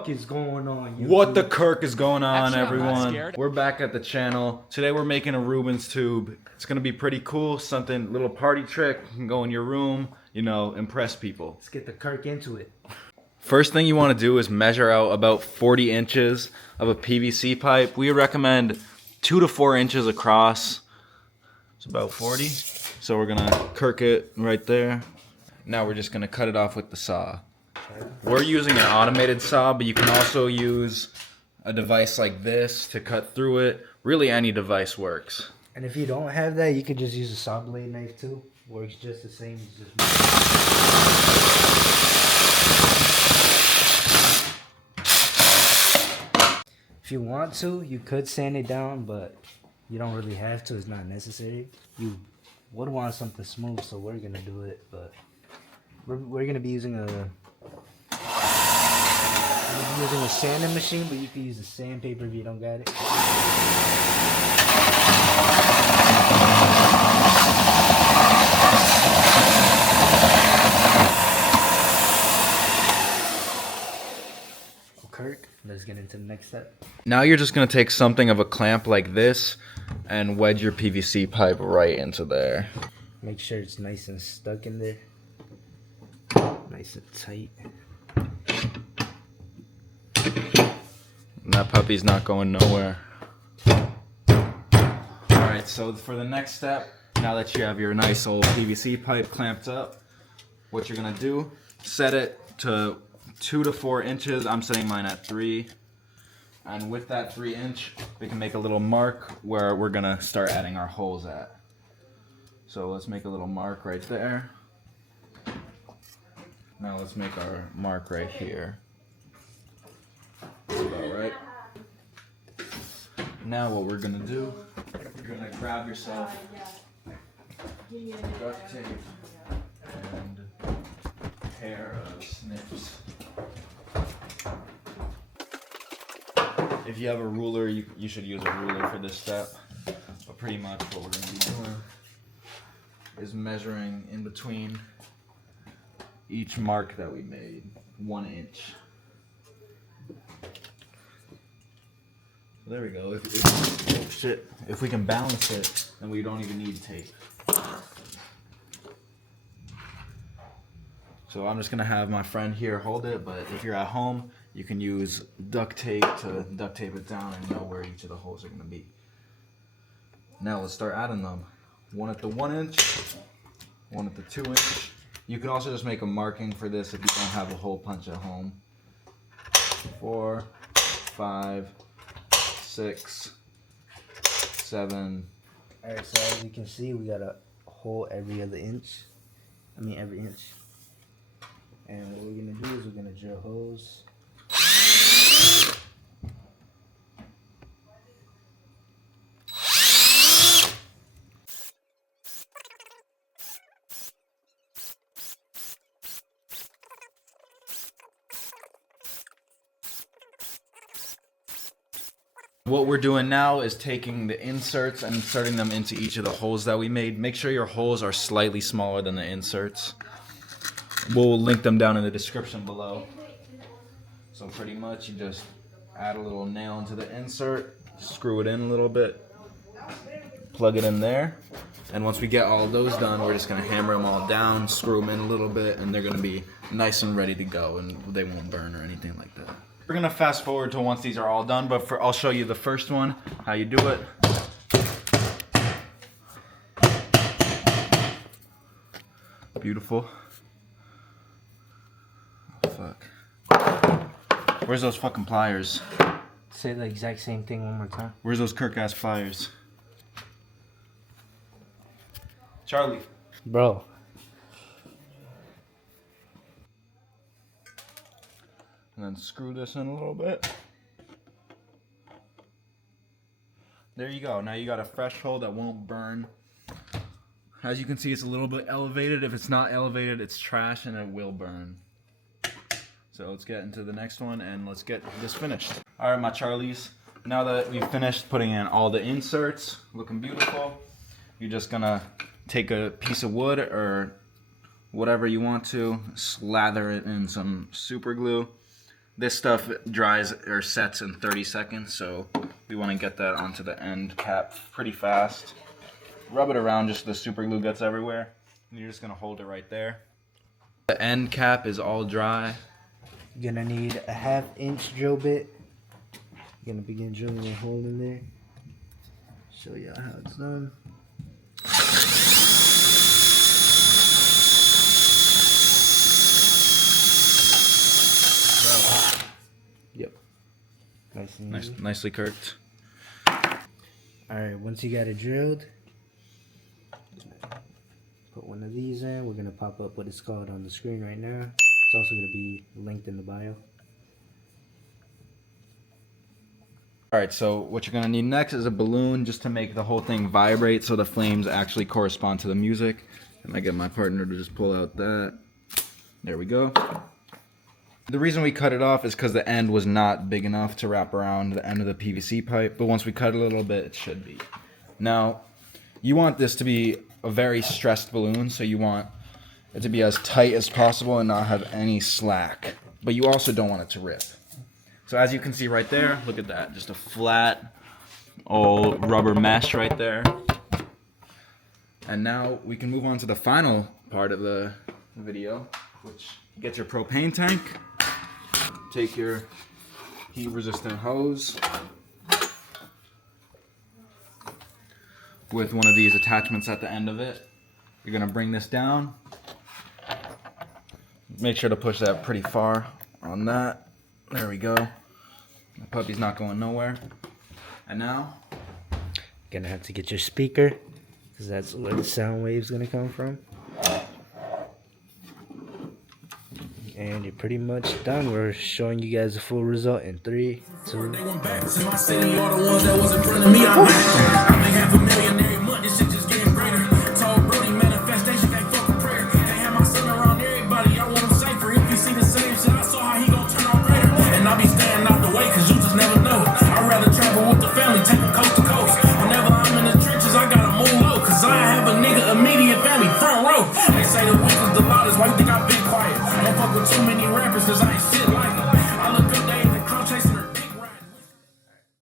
fuck is going on, YouTube? What the kirk is going on, Actually, I'm not everyone? scared. We're back at the channel. Today we're making a Ruben's tube. It's gonna be pretty cool. Something, little party trick. You can go in your room, you know, impress people. Let's get the Kirk into it. First thing you want to do is measure out about 40 inches of a PVC pipe. We recommend 2 to 4 inches across. It's about 40. So we're gonna kirk it right there. Now we're just gonna cut it off with the saw. We're using an automated saw, but you can also use a device like this to cut through it. Really, any device works. And if you don't have that, you could just use a saw blade knife too. Works just the same. If you want to, you could sand it down, but you don't really have to. It's not necessary. You would want something smooth, so we're gonna do it. But we're gonna be using a sanding machine, but you can use a sandpaper if you don't got it. Kirk, let's get into the next step. Now you're just gonna take something of a clamp like this and wedge your PVC pipe right into there. Make sure it's nice and stuck in there. Nice and tight. And that puppy's not going nowhere. Alright, so for the next step, now that you have your nice old PVC pipe clamped up, what you're gonna do, set it to 2 to 4 inches. I'm setting mine at 3. And with that 3 inch, we can make a little mark where we're gonna start adding our holes at. So let's make a little mark right there. Now let's make our mark right here. That's about right. Now what we're gonna do, you're gonna grab yourself duct tape and a pair of Snips. If you have a ruler, you should use a ruler for this step. But pretty much what we're gonna be doing is measuring in between each mark that we made, 1 inch. There we go. If we can balance it, then we don't even need tape. So I'm just gonna have my friend here hold it, but if you're at home, you can use duct tape to duct tape it down and know where each of the holes are gonna be. Now let's start adding them. 1 at the 1 inch, 1 at the 2 inch. You can also just make a marking for this if you don't have a hole punch at home. 4, 5, 6, 7. Alright, so as you can see, we got a hole every other inch. Every inch. And what we're gonna do is we're gonna drill holes. What we're doing now is taking the inserts and inserting them into each of the holes that we made. Make sure your holes are slightly smaller than the inserts. We'll link them down in the description below. So pretty much you just add a little nail into the insert, screw it in a little bit, plug it in there. And once we get all those done, we're just gonna hammer them all down, screw them in a little bit, and they're gonna be nice and ready to go, and they won't burn or anything like that. We're gonna fast forward to once these are all done, but I'll show you the first one, how you do it. Beautiful. Oh, fuck. Where's those fucking pliers? Say the exact same thing one more time. Where's those Kirk-ass pliers? Charlie. Bro. And then screw this in a little bit. There you go. Now you got a fresh hole that won't burn. As you can see, it's a little bit elevated. If it's not elevated, it's trash and it will burn. So let's get into the next one and let's get this finished. All right, my Charlies. Now that we've finished putting in all the inserts, looking beautiful, you're just gonna take a piece of wood or whatever you want to, slather it in some super glue. This stuff dries or sets in 30 seconds, so we want to get that onto the end cap pretty fast. Rub it around just so the super glue gets everywhere. And you're just going to hold it right there. The end cap is all dry. You're gonna need a 1/2 inch drill bit. You're gonna begin drilling a hole in there. Show y'all how it's done. Yep. Nicely kirked. Alright, once you got it drilled, put one of these in. We're gonna pop up what it's called on the screen right now. It's also gonna be linked in the bio. Alright, so what you're going to need next is a balloon just to make the whole thing vibrate so the flames actually correspond to the music. I might get my partner to just pull out that. There we go. The reason we cut it off is because the end was not big enough to wrap around the end of the PVC pipe, but once we cut it a little bit, it should be. Now, you want this to be a very stressed balloon, so you want it to be as tight as possible and not have any slack, but you also don't want it to rip. So as you can see right there, look at that, just a flat old rubber mesh right there. And now we can move on to the final part of the video, which gets your propane tank, take your heat resistant hose with one of these attachments at the end of it. You're gonna bring this down. Make sure to push that pretty far on that. There we go. The puppy's not going nowhere. And now, Gonna have to get your speaker, because that's where the sound wave's gonna come from. And you're pretty much done. We're showing you guys the full result in 3, 2. They went back to my city, all the ones that was in front of me, I make $500,000 every month, this shit just getting greater. Told Brody, manifestation can't fuck with prayer. They had my son around everybody, I want him safer. If you see the same shit, I saw how he gon' turn out greater. And I be staying out the way, cause you just never know. I'd rather travel with the family, take them coast to coast. Whenever I'm in the trenches, I gotta move low, cause I have a nigga immediate family, front row. They say the weak is the loudest, why you think I've been quiet? Don't fuck with too many rappers, cause I ain't